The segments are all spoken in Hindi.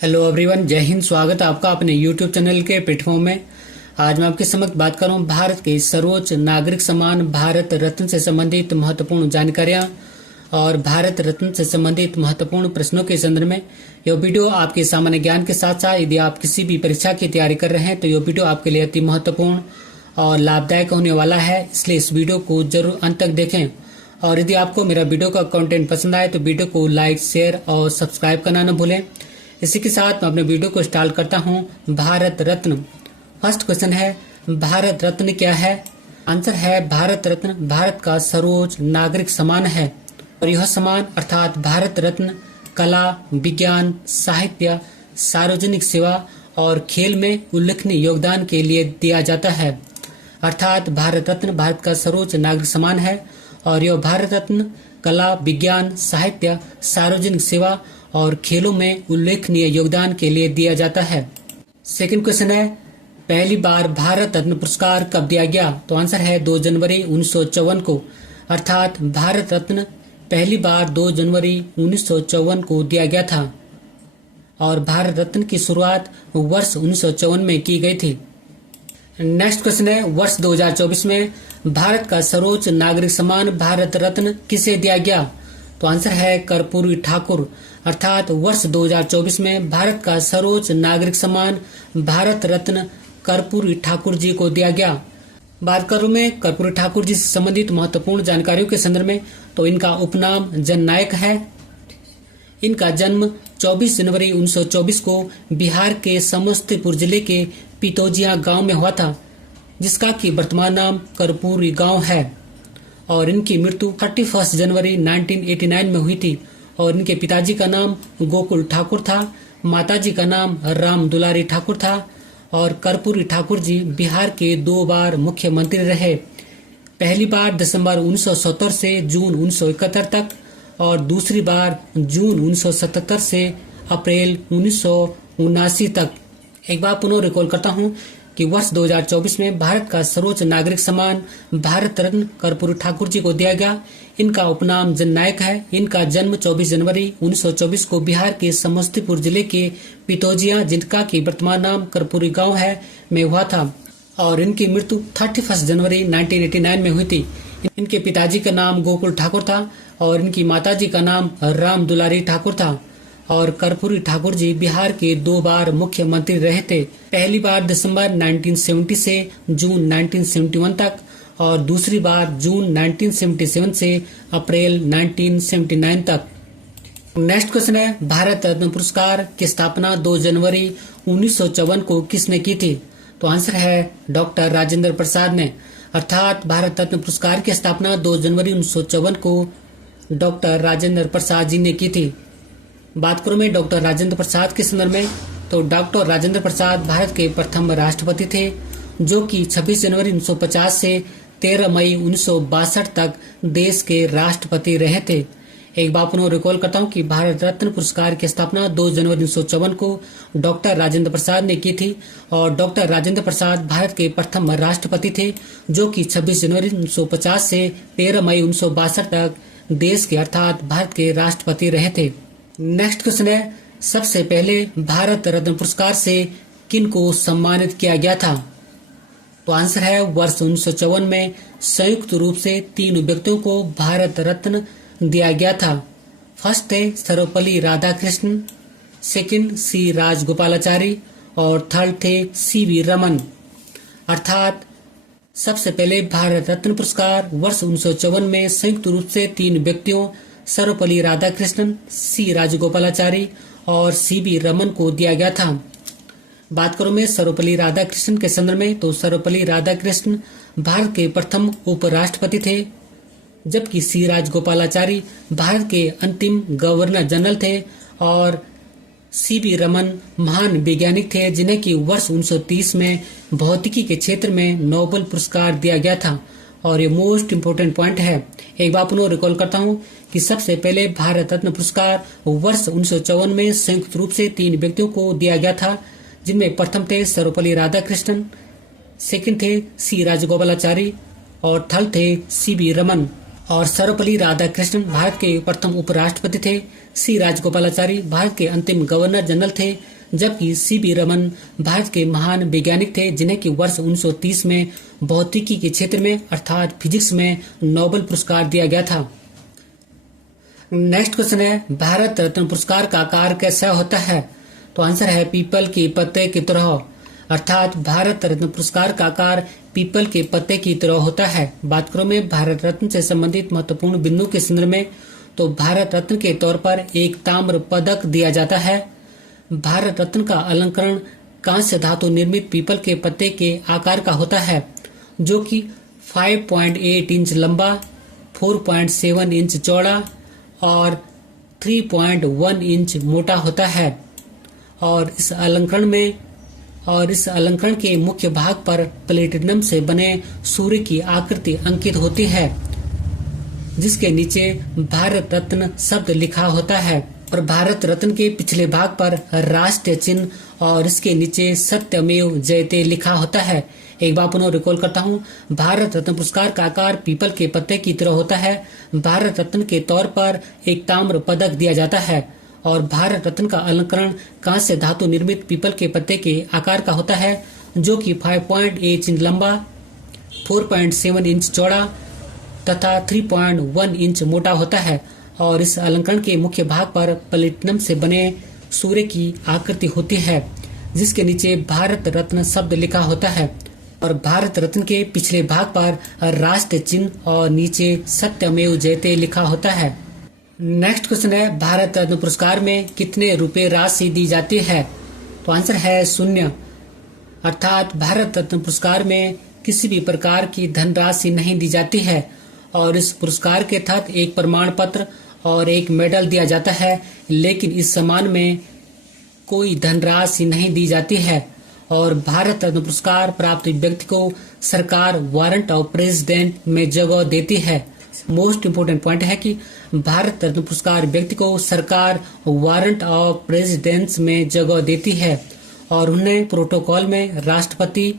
हेलो एवरीवन, जय हिंद। स्वागत है आपका अपने यूट्यूब चैनल के प्लेटफॉर्म में। आज मैं आपके समक्ष बात कर रहा हूँ भारत के सर्वोच्च नागरिक सम्मान भारत रत्न से संबंधित महत्वपूर्ण जानकारियां और भारत रत्न से संबंधित महत्वपूर्ण प्रश्नों के संदर्भ में। यह वीडियो आपके सामान्य ज्ञान के साथ साथ यदि आप किसी भी परीक्षा की तैयारी कर रहे हैं तो यह वीडियो आपके लिए अति महत्वपूर्ण और लाभदायक होने वाला है, इसलिए इस वीडियो को जरूर अंत तक देखें। और यदि आपको मेरा वीडियो का कंटेंट पसंद आए तो वीडियो को लाइक, शेयर और सब्सक्राइब करना न भूलें। इसी के साथ मैं अपने वीडियो को स्टार्ट करता हूं। भारत रत्न। फर्स्ट क्वेश्चन है, भारत रत्न क्या है? आंसर है, भारत रत्न भारत का सर्वोच्च नागरिक सम्मान है और यह सम्मान अर्थात भारत रत्न कला, विज्ञान, साहित्य, सार्वजनिक सेवा और खेल में उल्लेखनीय योगदान के लिए दिया जाता है। अर्थात भारत रत्न भारत का सर्वोच्च नागरिक सम्मान है और यह भारत रत्न कला, विज्ञान, साहित्य, सार्वजनिक सेवा और खेलों में उल्लेखनीय योगदान के लिए दिया जाता है। सेकंड क्वेश्चन है, पहली बार भारत रत्न पुरस्कार कब दिया गया? तो आंसर है 2 जनवरी 1954 को। अर्थात भारत रत्न पहली बार 2 जनवरी 1954 को दिया गया था और भारत रत्न की शुरुआत वर्ष 1954 में की गई थी। नेक्स्ट क्वेश्चन है, वर्ष 2024 में भारत का सर्वोच्च नागरिक सम्मान भारत रत्न किसे दिया गया? तो आंसर है कर्पूरी ठाकुर। अर्थात वर्ष 2024 में भारत का सर्वोच्च नागरिक सम्मान भारत रत्न कर्पूरी ठाकुर जी को दिया गया। बात करूं मैं कर्पूरी ठाकुर जी से संबंधित महत्वपूर्ण जानकारियों के संदर्भ में, तो इनका उपनाम जननायक है। इनका जन्म 24 जनवरी 1924 को बिहार के समस्तीपुर जिले के पितौजिया गांव में हुआ था, जिसका कि वर्तमान नाम कर्पूरी गांव है। और इनकी मृत्यु 31 जनवरी 1989 में हुई थी और इनके पिताजी का नाम गोकुल ठाकुर था, माताजी का नाम राम दुलारी ठाकुर था और कर्पूरी ठाकुर जी बिहार के 2 बार मुख्यमंत्री रहे। पहली बार दिसंबर 1970 से जून 1971 तक और दूसरी बार जून 1977 से अप्रैल 1979 तक। एक बार पुनः रिकॉल करता हूं कि वर्ष 2024 में भारत का सर्वोच्च नागरिक सम्मान भारत रत्न कर्पूरी ठाकुर जी को दिया गया। इनका उपनाम जननायक है। इनका जन्म 24 जनवरी 1924 को बिहार के समस्तीपुर जिले के पितौजिया, जिनका की वर्तमान नाम कर्पूरी गांव है, में हुआ था और इनकी मृत्यु 31 जनवरी 1989 में हुई थी। इनके पिताजी का नाम गोकुल ठाकुर था और इनकी माताजी का नाम राम दुलारी ठाकुर था और कर्पूरी ठाकुर जी बिहार के 2 बार मुख्यमंत्री रहे थे। पहली बार दिसंबर 1970 से जून 1971 तक और दूसरी बार जून 1977 से अप्रैल 1979 तक। नेक्स्ट क्वेश्चन है, भारत रत्न पुरस्कार की स्थापना 2 जनवरी 1954 को किसने की थी? तो आंसर है डॉक्टर राजेंद्र प्रसाद ने। अर्थात भारत रत्न पुरस्कार की स्थापना 2 जनवरी 1954 को डॉक्टर राजेंद्र प्रसाद जी ने की थी। बात करूं मैं डॉक्टर राजेंद्र प्रसाद के संदर्भ में, तो डॉक्टर राजेंद्र प्रसाद भारत के प्रथम राष्ट्रपति थे, जो कि 26 जनवरी 1950 से 13 मई 1962 तक देश के राष्ट्रपति रहे थे। एक बार पुनः रिकॉल करता हूं कि भारत रत्न पुरस्कार की स्थापना 2 जनवरी 1954 को डॉक्टर राजेंद्र प्रसाद ने की थी और डॉक्टर राजेंद्र प्रसाद भारत के प्रथम राष्ट्रपति थे, जो कि 26 जनवरी 1950 से 13 मई 1962 तक देश के अर्थात भारत के राष्ट्रपति रहे थे। नेक्स्ट क्वेश्चन है, सबसे पहले भारत रत्न पुरस्कार से किन को सम्मानित किया गया था? तो आंसर है वर्ष 1954 में संयुक्त रूप से 3 व्यक्तियों को भारत रत्न दिया गया था। फर्स्ट थे सर्वपल्ली राधाकृष्णन, सेकंड सी राजगोपालाचारी और थर्ड थे सीवी रमन। अर्थात सबसे पहले भारत रत्न पुरस्कार वर्ष 1954 में संयुक्त रूप से 3 व्यक्तियों सर्वपल्ली राधाकृष्णन, सी राजगोपालाचारी और सीवी रमन को दिया गया था। बात करूं मैं सर्वपल्ली राधाकृष्णन के संदर्भ में, तो सर्वपल्ली राधाकृष्णन भारत के प्रथम उपराष्ट्रपति थे, जबकि सी राजगोपालाचारी भारत के अंतिम गवर्नर जनरल थे और सीवी रमन महान वैज्ञानिक थे, जिन्हें की वर्ष 1930 में भौतिकी के क्षेत्र में नोबेल पुरस्कार दिया गया था और ये मोस्ट इम्पोर्टेंट पॉइंट है। एक बार पुनः रिकॉल करता हूं कि सबसे पहले भारत रत्न पुरस्कार वर्ष 1954 में संयुक्त रूप से 3 व्यक्तियों को दिया गया था, जिनमें प्रथम थे सर्वपल्ली राधाकृष्णन, सेकंड थे सी राजगोपालाचारी और थर्ड थे सीवी रमन। और सर्वपल्ली राधाकृष्णन भारत के प्रथम उपराष्ट्रपति थे, सी राजगोपालाचारी भारत के अंतिम गवर्नर जनरल थे, जबकि सी.वी. रमन भारत के महान वैज्ञानिक थे जिन्हें कि वर्ष 1930 में भौतिकी के क्षेत्र में अर्थात फिजिक्स में नोबेल पुरस्कार दिया गया था। नेक्स्ट क्वेश्चन है, भारत रत्न पुरस्कार का आकार कैसा होता है? तो आंसर है पीपल के पत्ते की तरह, अर्थात भारत रत्न पुरस्कार का आकार पीपल के पत्ते की तरह होता है। बात करो मैं भारत रत्न से संबंधित महत्वपूर्ण बिंदु के संदर्भ में, तो भारत रत्न के तौर पर एक ताम्र पदक दिया जाता है। भारत रत्न का अलंकरण कांस्य धातु निर्मित पीपल के पत्ते के आकार का होता है, जो कि 5.8 इंच लंबा, 4.7 इंच चौड़ा और 3.1 इंच मोटा होता है। और इस अलंकरण के मुख्य भाग पर प्लेटिनम से बने सूर्य की आकृति अंकित होती है, जिसके नीचे भारत रत्न शब्द लिखा होता है। और भारत रत्न के पिछले भाग पर राष्ट्रीय चिन्ह और इसके नीचे सत्यमेव जयते लिखा होता है। एक बार पुनः रिकॉल करता हूँ, भारत रत्न पुरस्कार का आकार पीपल के पत्ते की तरह होता है। भारत रत्न के तौर पर एक ताम्र पदक दिया जाता है और भारत रत्न का अलंकरण कांस्य धातु निर्मित पीपल के पत्ते के आकार का होता है, जो कि 5.8 इंच लंबा, 4.7 इंच चौड़ा तथा 3.1 इंच मोटा होता है। और इस अलंकरण के मुख्य भाग पर प्लेटिनम से बने सूर्य की आकृति होती है, जिसके नीचे भारत रत्न शब्द लिखा होता है। और भारत रत्न के पिछले भाग पर राष्ट्रीय चिन्ह और नीचे सत्यमेव जयते लिखा होता है। नेक्स्ट क्वेश्चन है, भारत रत्न पुरस्कार में कितने रुपए राशि दी जाती है? तो आंसर है 0, अर्थात भारत रत्न पुरस्कार में किसी भी प्रकार की धनराशि नहीं दी जाती है। और इस पुरस्कार के तहत एक प्रमाण पत्र और एक मेडल दिया जाता है, लेकिन इस सम्मान में कोई धनराशि नहीं दी जाती है। और भारत रत्न पुरस्कार प्राप्त व्यक्ति को सरकार वारंट ऑफ प्रेसिडेंट में जगह देती है। मोस्ट इम्पोर्टेंट पॉइंट है कि भारत रत्न पुरस्कार व्यक्ति को सरकार वारंट ऑफ प्रेसिडेंस में जगह देती है और उन्हें प्रोटोकॉल में राष्ट्रपति,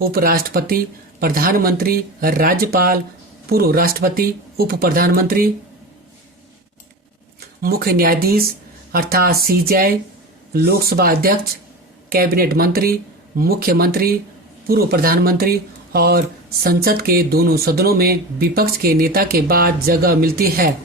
उपराष्ट्रपति, प्रधानमंत्री, राज्यपाल, पूर्व राष्ट्रपति, उप प्रधानमंत्री, मुख्य न्यायाधीश अर्थात सीजेआई, लोकसभा अध्यक्ष, कैबिनेट मंत्री, मुख्यमंत्री, पूर्व प्रधानमंत्री और संसद के दोनों सदनों में विपक्ष के नेता के बाद जगह मिलती है।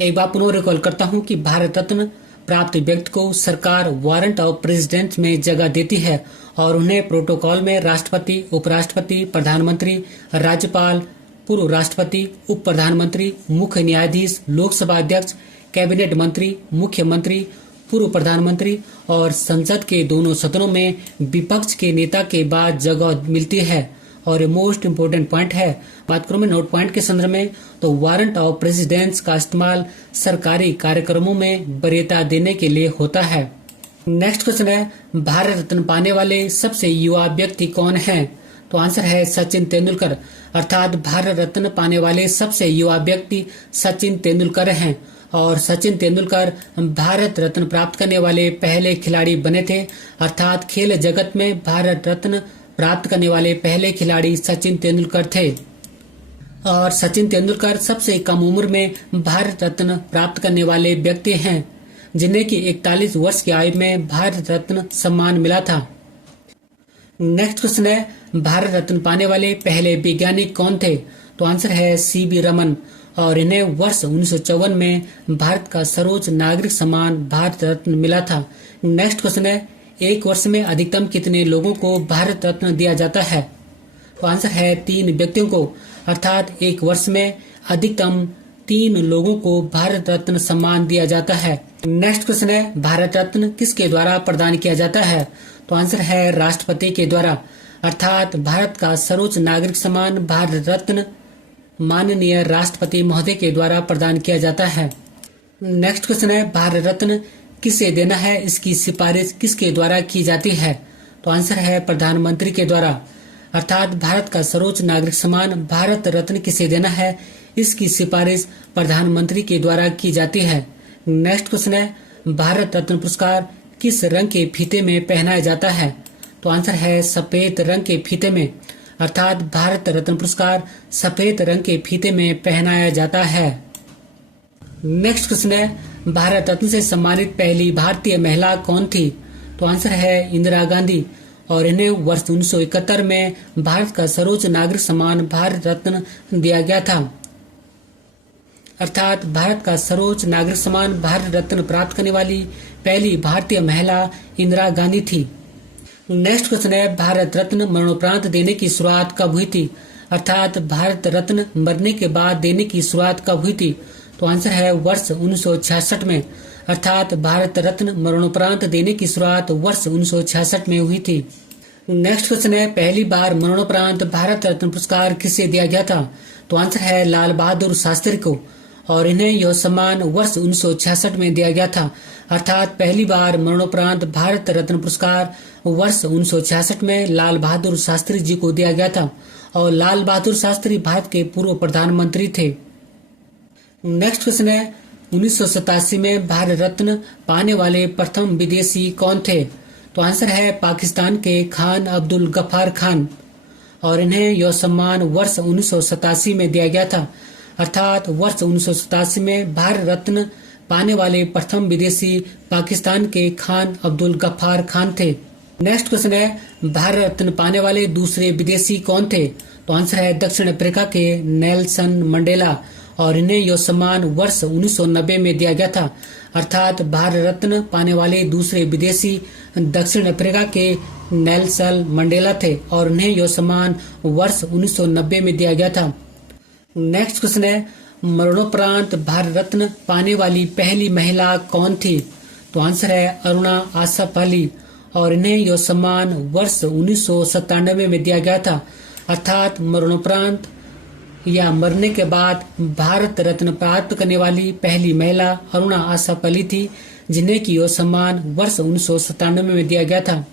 एक बार पुनः रिकॉल करता हूं कि भारत रत्न प्राप्त व्यक्ति को सरकार वारंट ऑफ प्रेसिडेंट में जगह देती है और उन्हें प्रोटोकॉल में राष्ट्रपति, उपराष्ट्रपति, प्रधानमंत्री, राज्यपाल, पूर्व राष्ट्रपति, उप प्रधानमंत्री, मुख्य न्यायाधीश, लोकसभा अध्यक्ष, कैबिनेट मंत्री, मुख्यमंत्री, पूर्व प्रधानमंत्री और संसद के दोनों सदनों में विपक्ष के नेता के बाद जगह मिलती है। और ये मोस्ट इम्पोर्टेंट पॉइंट है। बात करूं मैं नोट पॉइंट के संदर्भ में, तो वारंट ऑफ प्रेसिडेंस का इस्तेमाल सरकारी कार्यक्रमों में वरीयता देने के लिए होता है। नेक्स्ट क्वेश्चन है, भारत रत्न पाने वाले सबसे युवा व्यक्ति कौन है? तो आंसर है सचिन तेंदुलकर, अर्थात भारत रत्न पाने वाले सबसे युवा व्यक्ति सचिन तेंदुलकर हैं। और सचिन तेंदुलकर भारत रत्न प्राप्त करने वाले पहले खिलाड़ी बने थे, अर्थात खेल जगत में भारत रत्न प्राप्त करने वाले पहले खिलाड़ी सचिन तेंदुलकर थे। और सचिन तेंदुलकर सबसे कम उम्र में भारत रत्न प्राप्त करने वाले व्यक्ति हैं, जिन्हें कि 41 वर्ष की आयु में भारत रत्न सम्मान मिला था। नेक्स्ट क्वेश्चन है, भारत रत्न पाने वाले पहले वैज्ञानिक कौन थे? तो आंसर है सी.वी. रमन और इन्हें वर्ष 1954 में भारत का सर्वोच्च नागरिक सम्मान भारत रत्न मिला था। नेक्स्ट क्वेश्चन है, एक वर्ष में अधिकतम कितने लोगों को भारत रत्न दिया जाता है? तो आंसर है 3 व्यक्तियों को, अर्थात एक वर्ष में अधिकतम 3 लोगों को भारत रत्न सम्मान दिया जाता है। नेक्स्ट क्वेश्चन है, भारत रत्न किसके द्वारा प्रदान किया जाता है? तो आंसर है राष्ट्रपति के द्वारा, अर्थात भारत का सर्वोच्च नागरिक सम्मान भारत रत्न माननीय राष्ट्रपति महोदय के द्वारा प्रदान किया जाता है। नेक्स्ट क्वेश्चन है, भारत रत्न किसे देना है, इसकी सिफारिश किसके द्वारा की जाती है? तो आंसर है प्रधानमंत्री के द्वारा, अर्थात भारत का सर्वोच्च नागरिक सम्मान भारत रत्न किसे देना है, इसकी सिफारिश प्रधानमंत्री के द्वारा की जाती है। नेक्स्ट क्वेश्चन है, भारत रत्न पुरस्कार किस रंग के फीते में पहनाया जाता है? तो आंसर है सफेद रंग के फीते में, अर्थात भारत रत्न पुरस्कार सफेद रंग के फीते में पहनाया जाता है। नेक्स्ट क्वेश्चन है, भारत रत्न से सम्मानित पहली भारतीय महिला कौन थी? तो आंसर है इंदिरा गांधी। और इन्हें वर्ष 1971 में भारत का सर्वोच्च नागरिक सम्मान भारत रत्न दिया गया था। अर्थात भारत का सर्वोच्च नागरिक सम्मान भारत रत्न प्राप्त करने वाली पहली भारतीय महिला इंदिरा गांधी थी। नेक्स्ट क्वेश्चन है, भारत रत्न मरणोपरांत देने की शुरुआत कब हुई थी? अर्थात भारत रत्न मरने के बाद देने की शुरुआत कब हुई थी? तो आंसर है वर्ष 1966 में। अर्थात भारत रत्न मरणोपरांत देने की शुरुआत वर्ष 1966 में हुई थी। नेक्स्ट क्वेश्चन है, पहली बार मरणोपरांत भारत रत्न पुरस्कार किसे दिया गया था? तो आंसर है लाल बहादुर शास्त्री को। और इन्हें यह सम्मान वर्ष 1966 में दिया गया था। अर्थात पहली बार मरणोपरांत भारत रत्न पुरस्कार वर्ष 1966 में लाल बहादुर शास्त्री जी को दिया गया था। और लाल बहादुर शास्त्री भारत के पूर्व प्रधानमंत्री थे। नेक्स्ट क्वेश्चन है, 1987 में भारत रत्न पाने वाले प्रथम विदेशी कौन थे? तो आंसर है पाकिस्तान के खान अब्दुल गफ्फार खान। और इन्हें यह सम्मान वर्ष 1987 में दिया गया था। अर्थात वर्ष 1987 में भारत रत्न पाने वाले प्रथम विदेशी पाकिस्तान के खान अब्दुल गफ्फार खान थे। नेक्स्ट क्वेश्चन है, भारत रत्न पाने वाले दूसरे विदेशी कौन थे? तो आंसर है दक्षिण अफ्रीका के नेल्सन मंडेला। और इन्हें यह सम्मान वर्ष 1990 में दिया गया था। अर्थात भारत रत्न पाने वाले दूसरे विदेशी दक्षिण अफ्रीका के नेल्सन मंडेला थे। और उन्हें यह सम्मान वर्ष 1990 में दिया गया था। नेक्स्ट क्वेश्चन है, मरणोपरांत भारत रत्न पाने वाली पहली महिला कौन थी? तो आंसर है अरुणा आसफ अली। और इन्हें यह सम्मान वर्ष 1997 में दिया गया था। अर्थात मरणोपरांत या मरने के बाद भारत रत्न प्राप्त करने वाली पहली महिला अरुणा आसफ अली थी, जिन्हें की यह सम्मान वर्ष 1997 में दिया गया था।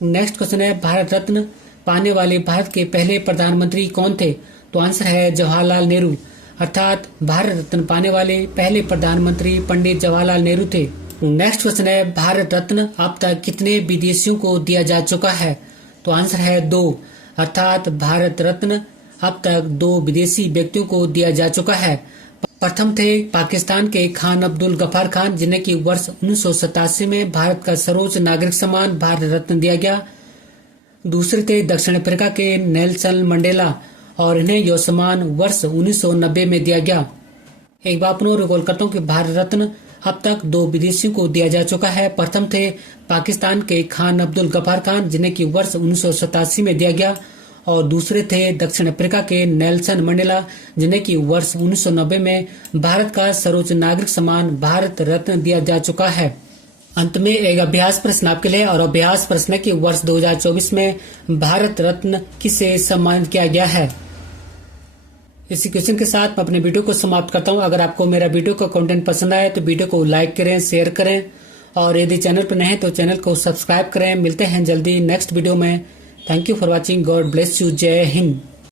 नेक्स्ट क्वेश्चन है, भारत रत्न पाने वाले भारत के पहले प्रधानमंत्री कौन थे? तो आंसर है जवाहरलाल नेहरू। अर्थात भारत रत्न पाने वाले पहले प्रधानमंत्री पंडित जवाहरलाल नेहरू थे। नेक्स्ट क्वेश्चन है, भारत रत्न अब तक कितने विदेशियों को दिया जा चुका है? तो आंसर है 2। अर्थात भारत रत्न अब तक 2 विदेशी व्यक्तियों को दिया जा चुका है। प्रथम थे पाकिस्तान के खान अब्दुल गफ्फार खान, जिन्हें की वर्ष 1987 में भारत का सर्वोच्च नागरिक सम्मान भारत रत्न दिया गया। दूसरे थे दक्षिण अफ्रीका के नेल्सन मंडेला। और इन्हें यह सम्मान वर्ष 1990 में दिया गया। एक बार पुनः रिकॉल करता हूँ कि भारत रत्न अब तक 2 विदेशियों को दिया जा चुका है। प्रथम थे पाकिस्तान के खान अब्दुल गफ्फार खान, जिन्हें की वर्ष 1987 में दिया गया। और दूसरे थे दक्षिण अफ्रीका के नेल्सन मंडेला, जिन्हें की वर्ष 1990 में भारत का सर्वोच्च नागरिक सम्मान भारत रत्न दिया जा चुका है। अंत में एक अभ्यास प्रश्न आपके लिए। और अभ्यास प्रश्न है कि वर्ष 2024 में भारत रत्न किसे सम्मानित किया गया है? इसी क्वेश्चन के साथ मैं अपने वीडियो को समाप्त करता हूं। अगर आपको मेरा वीडियो का कंटेंट पसंद आए तो वीडियो को लाइक करें, शेयर करें। और यदि चैनल पर नए हैं तो चैनल को सब्सक्राइब करें। मिलते हैं जल्दी नेक्स्ट वीडियो में। Thank you for watching. God bless you. जय हिंद।